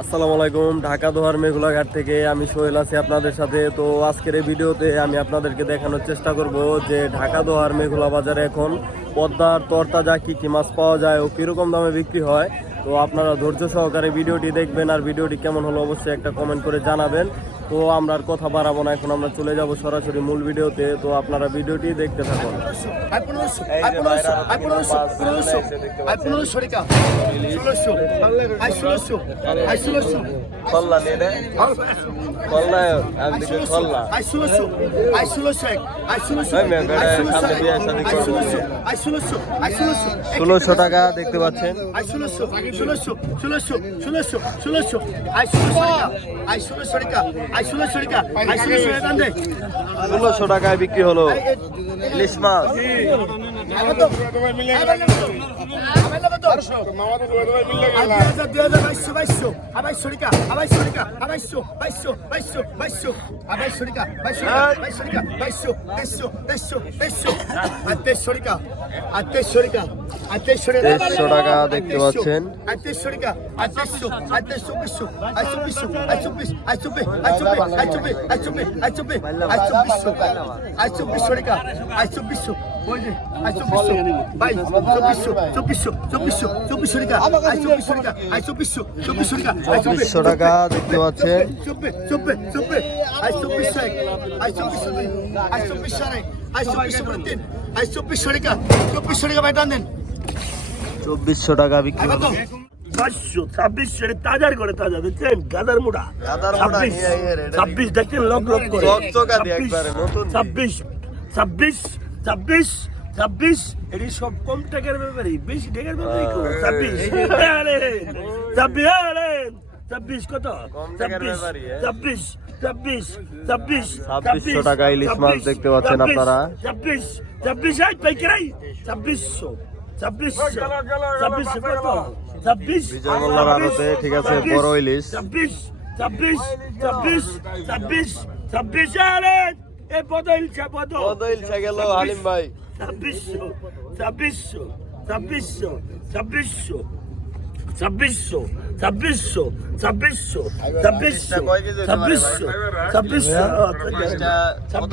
আসসালামু আলাইকুম ঢাকা দোহার মেঘুলাঘাট থেকে আমি সোহেল আছি আপনাদের সাথে। তো আজকের এই ভিডিওতে আমি আপনাদেরকে দেখানোর চেষ্টা করব যে ঢাকা দোহার মেঘুলা বাজারে এখন পদ্মার তরতাজা কী কী মাছ পাওয়া যায় ও কীরকম দামে বিক্রি হয়। তো আপনারা ধৈর্য সহকারে ভিডিওটি দেখবেন আর ভিডিওটি কেমন হলো অবশ্যই একটা কমেন্ট করে জানাবেন। তো আমরা আর কথা বাড়াবো না এখন আমরা চলে যাব সরাসরি মূল ভিডিওতে। তো আপনারা ভিডিওটি দেখতে থাকুন। খল্লা নিয়ে টাকা দেখতে পাচ্ছেন। ষোলোশো টাকায় বিক্রি হলো। ইলিশ মাছ। দেখতে পাচ্ছেন। আজ চব্বিশশো। টাকা। বিক্রি পাঁচশো ছাব্বিশ তাজার করে তাজা দেখছেন? গাদার মুড়া। ছাব্বিশ ছাব্বিশ দেখছেন লক লক করে। ছাব্বিশ ছাব্বিশ ছাব্বিশ ছাব্বিশ এটি সব কম টাকার ব্যাপারে বেশি টাকার ব্যাপারে। ছাব্বিশ ছাব্বিশ ছাব্বিশ কত কম টাকার ছাব্বিশ ব্যাপারে, হ্যাঁ? ছাব্বিশ ছাব্বিশ ছাব্বিশ ছাব্বিশশো টাকা ইলিশ মাছ দেখতে পাচ্ছেন আপনারা। ছাব্বিশ ছাব্বিশ আই পাইকারাই ছাব্বিশশো ছাব্বিশশো ছাব্বিশশো কত ছাব্বিশ বিজয় মোল্লার আড়তে, ঠিক আছে, বড় ইলিশ। ছাব্বিশ ছাব্বিশ ছাব্বিশ ছাব্বিশ ছাব্বিশ আরে এ বদল ছা বদল। বদল ছা গেল হালিম ভাই। ছাব্বিশশো ছাব্বিশশো ছাব্বিশশো ছাব্বিশশো ছাব্বিশশো ছাব্বিশশো ছাব্বিশশো ছাব্বিশশো কয় কেজি হতে পারে ছাব্বিশশো ছাব্বিশশো কত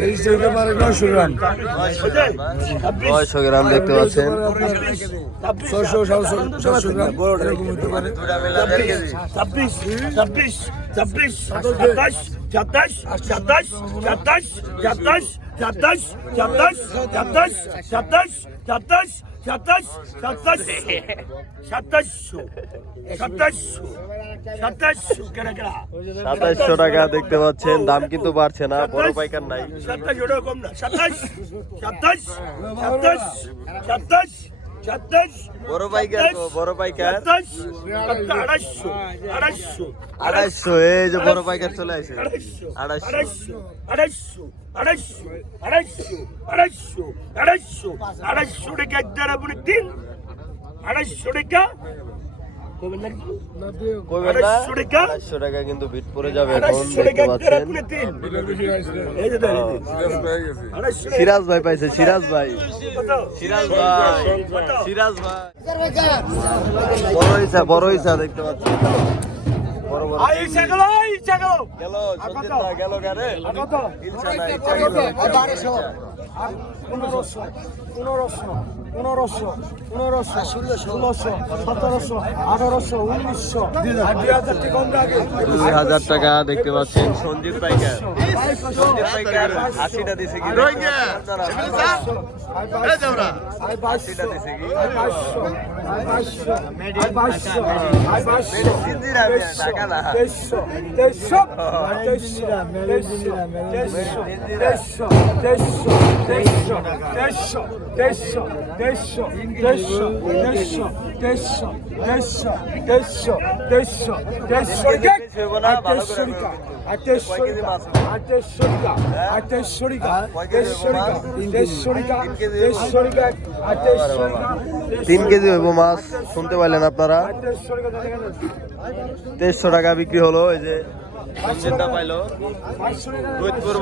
কেজি হতে পারে? নয়শো গ্রাম। দেখতে পাচ্ছেন। ছশো সাতশো গ্রাম। ছাব্বিশ ছাব্বিশ ছাব্বিশ সাতাশ। সাতাশ সাতাশ সাতাশ সাতাশ সাতাশ সাতাশ সাতাশ সাতাশ সাতাশ সাতাশ সাতাশশো সাতাশশো সাতাশশো সাতাশশো টাকা দেখতে পাচ্ছেন দাম কিন্তু বাড়ছে না বড় পাইকার নাই সাতাশ ওটাও কম না সাতাশ সাতাশ সাতাশ সাতাশ সাতাশ বড় বাইকার বড় বাইকার। আড়াইশো আড়াইশো আড়াইশো এই যে বড় বাইকার চলে আড়াইশো টাকা কিন্তু পড়ে যাবে সিরাজ ভাই পাইছে সিরাজ ভাই। সিরাজ ভাই সিরাজ ভাই। বড় হয়েছে বড় ইচ্ছা দেখতে পাচ্ছি পনেরোশো পনেরোশো পনেরোশো পনেরোশো ষোলোশো সতেরোশো আঠারোশো উনিশশো দুই হাজার টাকা দেখতে পাচ্ছেন সঞ্জিত পাইকার সঞ্জিত পাইকার আশিটা দিছে কি দেড়শো দেড়শো দেড়শো দেড়শো দেড়শো দেড়শো না। তিন কেজি হইব মাছ? শুনতে পাইলেন আপনারা? তেইশশো টাকা বিক্রি হলো এই যে চিন্তা পাইলো?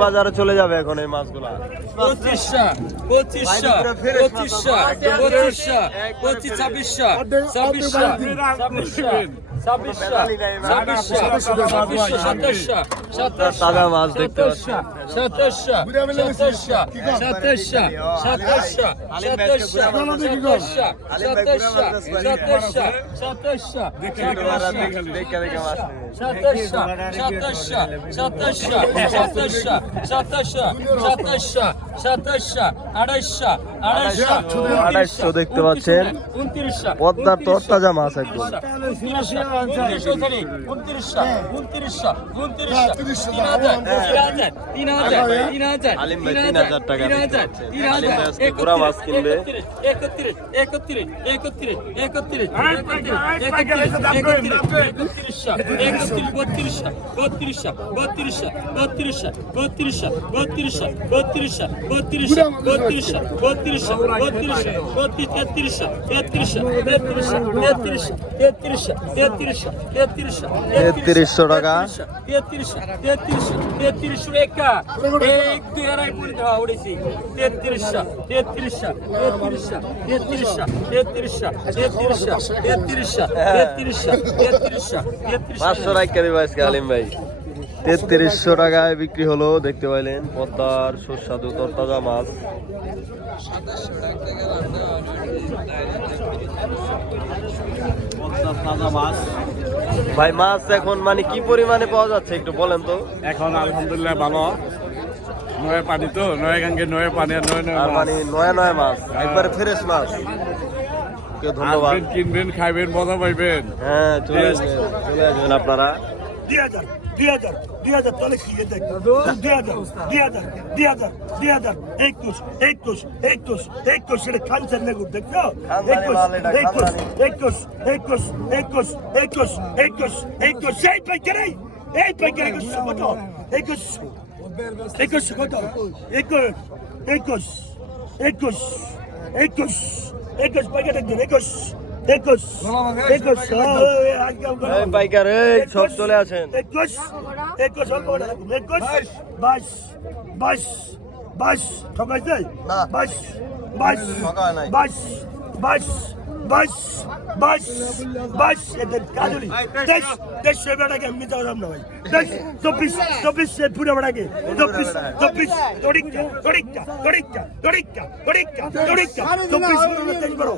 বাজারে চলে যাবে এখন এই মাছগুলা। পঁচিশশো পঁচিশশো পঁচিশশো পঁচিশশো পঁচিশ ছাব্বিশশো ছাব্বিশশো। ছাব্বিশশো ছাব্বিশশো ছাব্বিশশো ছাব্বিশশো সাতাশশো সাতাশশো তাজা মাছ দেখতে পাচ্ছি সাতাশশো সাতাশশো সাতাশশো সাতাশশো সাতাশশো সাতাশশো সাতাশশো সাতাশশো সাতাশশো দেখে দেখে মাছ সাতাশশো সাতাশশো সাতাশশো সাতাশশো সাতাশশো সাতাশশো সাতাশশো আড়াইশো আড়াইশো দেখতে পাচ্ছেন। উনত্রিশশো পদ্মার তরতাজা মাছ একদম উনত্রিশশো উনত্রিশশো উনত্রিশশো উনত্রিশশো তিন হাজার তিন হাজার তিন হাজার আলিম ভাই তিন হাজার টাকা আলিম ভাই আজকে পুরা মাছ কিনবে। একত্রিশ একত্রিশ একত্রিশ একত্রিশ একত্রিশ একত্রিশশো একত্রিশ বত্রিশশো বত্রিশশো বত্রিশশো বত্রিশশো বত্রিশশো বত্রিশশো বত্রিশশো বত্রিশশো বত্রিশশো বত্রিশশো বত্রিশশো বত্রিশ তেত্রিশশো তেত্রিশশো তেত্রিশশো তেত্রিশশো তেত্রিশশো তেত্রিশশো তেত্রিশশো তেত্রিশশো টাকা। তেত্রিশশো তেত্রিশশো তেত্রিশশো একা এক দুই আড়াই করে দেওয়া উড়েছি তেত্রিশশো তেত্রিশশো তেত্রিশশো তেত্রিশশো তেত্রিশশো তেত্রিশশো তেত্রিশশো তেত্রিশশো তেত্রিশশো তেত্রিশশো পাঁচশো টাকা দিবে আজকে আলিম ভাই তেত্রিশশো টাকায় বিক্রি হলো দেখতে পাইলেন পদ্মার সুস্বাদু তরতাজা মাছ। ভাই মাছ এখন মানে কি পরিমাণে পাওয়া যাচ্ছে একটু বলেন তো। এখন আলহামদুলিল্লাহ ভালো। নয় পানি তো নয় গাঙ্গে নয় পানি আর নয় নয় মানে নয়া নয়া মাছ একবারে ফ্রেশ মাছ। কে ধন্যবাদ। কিনবেন খাইবেন মজা পাইবেন। হ্যাঁ চলে আসবেন চলে আসবেন আপনারা। দুই হাজার দুই হাজার দুই হাজার তাহলে কি দেখ দুই হাজার দুই হাজার দুই হাজার দুই হাজার একুশ একুশ একুশ একুশ এটা খানসার নেগুর দেখছ একুশ একুশ। একুশ একুশ একুশ একুশ একুশ একুশ এই পাইকারি এই পাইকারি একুশ কত একুশ একুশ কত একুশ একুশ একুশ একুশ একুশ পাইকারি একুশ একুশ। একুশ। এই পাইকার এই সব চলে আসেন। একুশ। একুশ একুশ। বাইশ। বাইশ। বাইশ। ঠকাই না। বাইশ। বাইশ। বাইশ। বাইশ। বাইশ বাইশ বাইশ কাজলি। তেইশ তেইশ সে বেড়াকে আমি যাওয়ার না ভাই তেইশ, চব্বিশ চব্বিশ সে পুরো বেড়াকে। চব্বিশ চব্বিশ তরিকা তরিকা তরিকা তরিকা তরিকা তরিকা চব্বিশ বড় তেইশ বড়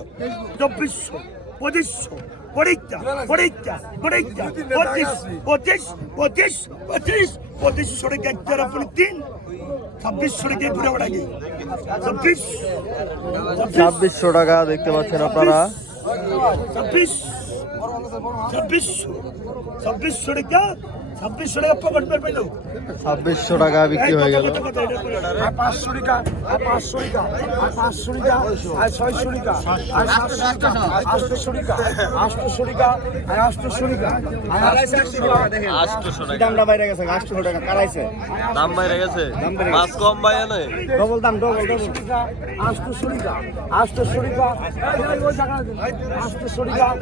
চব্বিশশো পঁচিশশো পরীক্ষা পরীক্ষা পরীক্ষা পঁচিশ পঁচিশ পঁচিশ পঁচিশ পঁচিশ সরে গেছে তিন, ছাব্বিশ গিয়ে ঘুরে ছাব্বিশ ছাব্বিশশো টাকা দেখতে পাচ্ছেন আপনারা। ছাব্বিশ। ছাব্বিশশো। ছাব্বিশশো সরে পকেট পেল। ছাব্বিশশো টাকা বিক্রি হয়ে গেল। আর পাঁচশো টাকা আর পাঁচশো টাকা আর পাঁচশো টাকা আর ছয়শো টাকা আর সাতশো টাকা আটশো টাকা আটশো টাকা আর আটশো টাকা আর আটশো টাকা। আটশোশো টাকা। দামটা বাইরে গেছে আটশো টাকা কারাইছে দাম বাইরে গেছে? মাছ কম বাইরে নয় ডবল দাম ডবল ডবল। আটশো টাকা আটশো টাকা আটশো টাকা। আটশো টাকা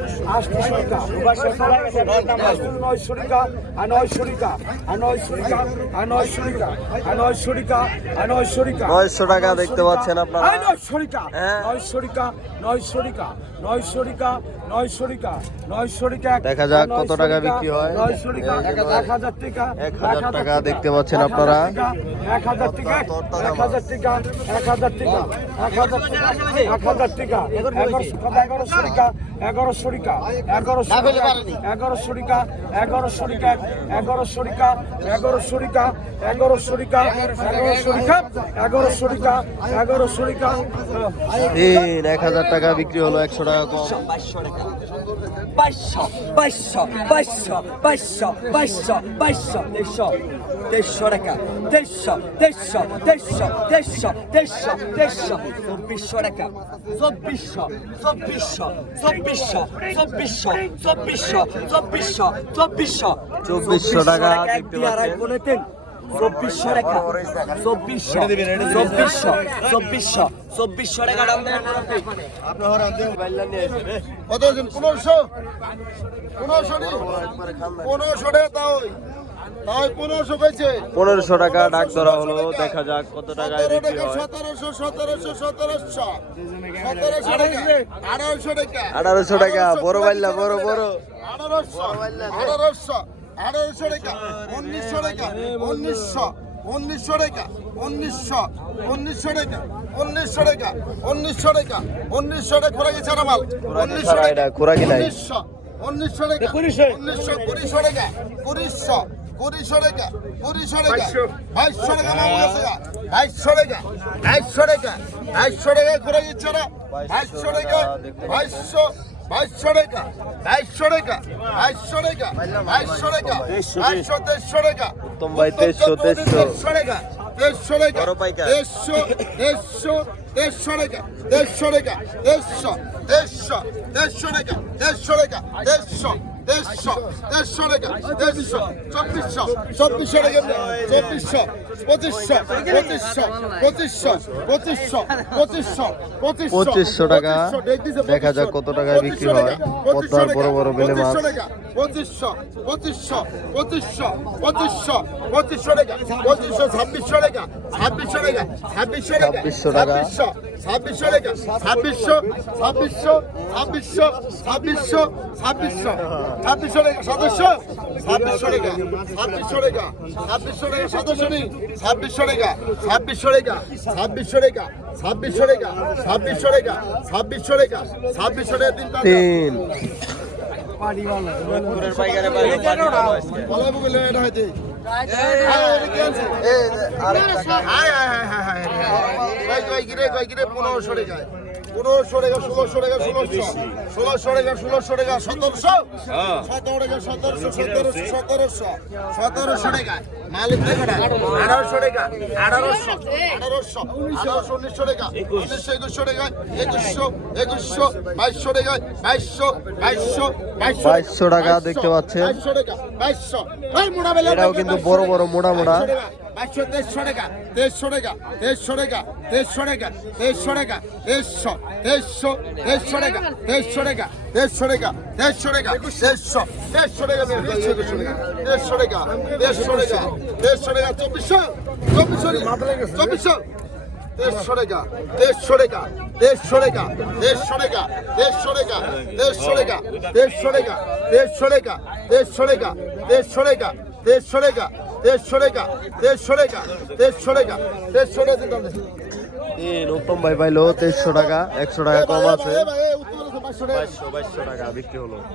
নয়শো টাকা। নয়শো টাকা আর নয়শো নয়শরিকা নয়শরিকা নয়শরিকা নয়শরিকা নয়শরিকা নয়শো টাকা দেখতে পাচ্ছেন আপনারা। নয় সরিকা নয় হ্যাঁ। নয়শরিকা। নয় সরিকা হ্যাঁ। দেখা যাক কত টাকা বিক্রি হয়। এক হাজার টাকা এক হাজার টাকা দেখতে পাচ্ছেন আপনারা। এক হাজার টাকা এক হাজার টাকা এক হাজার টাকা এক হাজার টাকা এক হাজার টাকা এগারোশো টাকা এগারোশো টাকা এগারোশো টাকা এগারোশো টাকা এগারোশো টাকা এগারোশো টাকা এগারোশো টাকা এগারোশো টাকা এগারোশো টাকা এগারোশো টাকা এগারোশো টাকা তিন এক হাজার টাকা বিক্রি হলো একশো টাকা কম বাইশশো বাইশশো বাইশশো বাইশশো বাইশশো বাইশশো তেইশশো তেইশশো টাকা তেইশশো তেইশশো তেইশশো তেইশশো তেইশশো তেইশশো চব্বিশশো টাকা চব্বিশশো চব্বিশশো চব্বিশশো চব্বিশশো চব্বিশশো চব্বিশশো চব্বিশশো চব্বিশশো টাকা দেখতে পাচ্ছেন। পনেরোশো? টাকা ডাক ধরা হলো দেখা যাক কত টাকা আঠারোশো টাকা বড় বাল্লা বড় বড়। আঠারোশো আঠারোশো। আঠারোশো টাকা উনিশশো টাকা উনিশশো উনিশশো টাকা উনিশশো উনিশশো টাকা উনিশশো টাকা উনিশশো টাকা উনিশশো টাকা ঘুরে গেছে মাল উনিশশো এটা খোরাকি নাই। উনিশশো উনিশশো টাকা উনিশশো কুড়িশো টাকা কুড়িশো কুড়িশো টাকা কুড়িশো টাকা বাইশশো। টাকা মামু গেছে বাইশশো টাকা বাইশশো টাকা বাইশশো টাকা ঘুরে গেছে না বাইশশো টাকা বাইশশো বাইশশো টাকা বাইশশো টাকা বাইশশো টাকা বাইশশো টাকা বাইশশো তেইশশো টাকা উত্তম ভাই, তেইশশো, তেইশশো। টাকা তেইশশো টাকা। দেড়শো দেড়শো দেড়শো টাকা দেড়শো টাকা দেড়শো দেড়শো দেড়শো টাকা দেড়শো টাকা দেড়শো দেড়শো দেড়শো টাকা দেড়শো চব্বিশশো চব্বিশশো টাকা চব্বিশশো পঁচিশশো পঁচিশশো পঁচিশশো পঁচিশশো পঁচিশশো পঁচিশশো পঁচিশশো টাকা। দেখা যাক কত টাকায় বিক্রি হয়। পদ্মার বড় বড় বেলে মাছ। পঁচিশশো পঁচিশশো পঁচিশশো পঁচিশশো পঁচিশশো টাকা পঁচিশশো ছাব্বিশশো টাকা ছাব্বিশশো টাকা ছাব্বিশশো টাকা ছাব্বিশশো টাকা। ছাব্বিশশো লেখা ছাব্বিশশো ছাব্বিশশো ছাব্বিশশো ছাব্বিশশো ছাব্বিশশো ছাব্বিশশো লেখা সদস্য ছাব্বিশশো লেখা ছাব্বিশশো লেখা ছাব্বিশশো লেখা সদস্য নেই ছাব্বিশশো লেখা ছাব্বিশশো লেখা ছাব্বিশশো লেখা ছাব্বিশশো লেখা ছাব্বিশশো লেখা ছাব্বিশশো লেখা ছাব্বিশশো লেখা তিন হ্যাঁ হ্যাঁ হ্যাঁ হ্যাঁ হ্যাঁ হ্যাঁ গিরে গিরে পনেরো পনেরোশো টাকায় পনেরোশো টাকা ষোলোশো টাকা ষোলোশো। ষোলোশো টাকা ষোলোশো টাকা সতেরোশো। সতেরো টাকা সতেরোশো সতেরোশো সতেরোশো। সতেরোশো টাকা। মালিক টাকাটা আঠারোশো টাকা আঠারোশো। আঠারোশো। আঠারোশো উনিশশো টাকা। উনিশশো একুশশো টাকা। একুশশো একুশশো বাইশশো টাকা। বাইশশো বাইশশো বাইশশো। বাইশশো টাকা দেখতে পাচ্ছেন। বাইশশো টাকা। বাইশশো। এটাও কিন্তু বড় বড় মোটা মোটা বাইশশো দেড়শো টাকা দেড়শো টাকা দেড়শো টাকা দেড়শো টাকা দেড়শো টাকা দেড়শো দেড়শো দেড়শো টাকা দেড়শো টাকা দেড়শো টাকা দেড়শো টাকা দেড়শো দেড়শো টাকা দেড়শো টাকা দেড়শো টাকা দেড়শো টাকা দেড়শো টাকা চব্বিশশো চব্বিশশো চব্বিশশো দেড়শো টাকা দেড়শো টাকা দেড়শো টাকা দেড়শো টাকা দেড়শো টাকা দেড়শো টাকা দেড়শো টাকা দেড়শো টাকা দেড়শো টাকা দেড়শো টাকা দেড়শো টাকা দেড়শো টাকা দেড়শো টাকা দেড়শো টাকা দেড়শো টাকা উত্তম ভাই পাইলো তেইশশো টাকা একশো টাকা কম আছে। বাইশশো বাইশশো টাকা বিক্রি হলো।